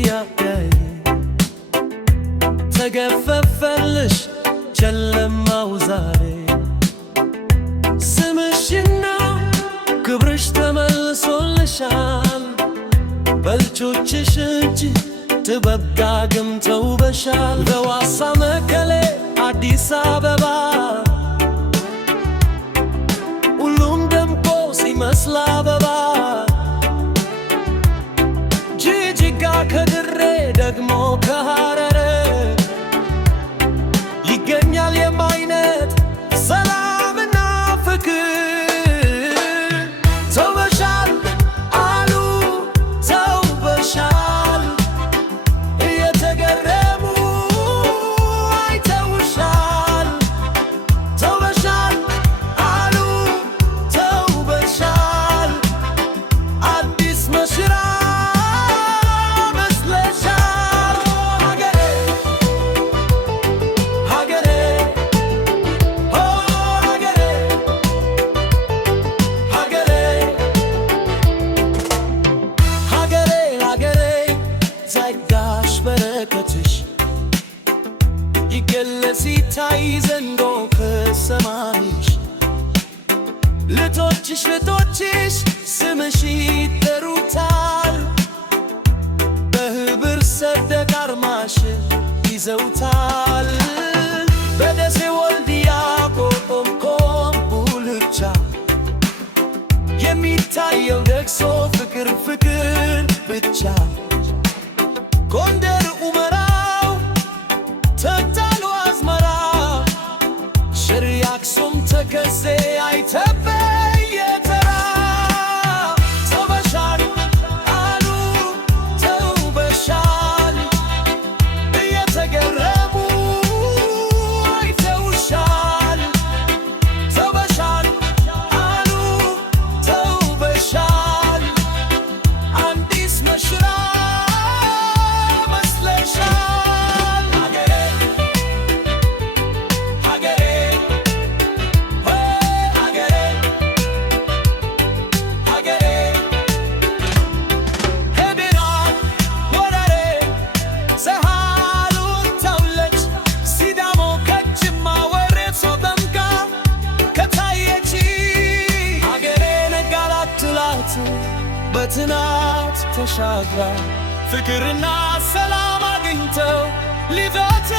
ያያይ ተገፈፈልሽ ጨለማው ዛሬ ስምሽና ክብርሽ ተመልሶልሻል በልጆችሽ እጅ ጥበብ ዳግም ተውበሻል በዋሳ መቀሌ አዲስ አበባ ሁሉም ደምቆ ሲመስል አበባ ጅጅጋ ከድሬ ደግሞ ከሐረር ይገኛል የማይነት ሰላምና ፍቅር ተውበሻል አሉ ተውበሻል እየተገረሙ አይተውሻል ተውበሻል አሉ ተውበሻል አዲስ መሽራ መስለሻል ሀገሬ ሀገሬ ኦ ሀገሬ ሀገሬ ሀገሬ ሀገሬ ጸጋሽ በረከትሽ ይገለጽ ይታይ ዘንዶ ከሰማይሽ ልጆችሽ ስምሽ ይጠሩታል በህብር ሰንደቅ ዓርማሽ ይዘውታል በደሴ ወልድያ ቆም ኮምቦልቻ የሚታየው ደግሶ ፍቅር ፍቅር ብቻ ጎንደር ኡመራው ተንታሎ አዝመራ ሽሬ አክሱም ተከዜ አይተበየ ተራ ተውበሻል አሉ ተውበሻል እየተገረሙ አይተውሻል ተውበሻል አሉ ተውበሻል አዲስ መሽራ መስለሻል ሀገሬ ሀገሬ ኦ ሀገሬ ሀገሬ ሄቤራ ወረሬ ሰሃሉ ተውለች ሲዳሞ ከጅማ ወሬሶ ደምቃ ከታየች ሀገሬ ነጋላት ትላት በትናት ተሻግራ ፍቅርና ሰላም አግኝተው ሊፈተ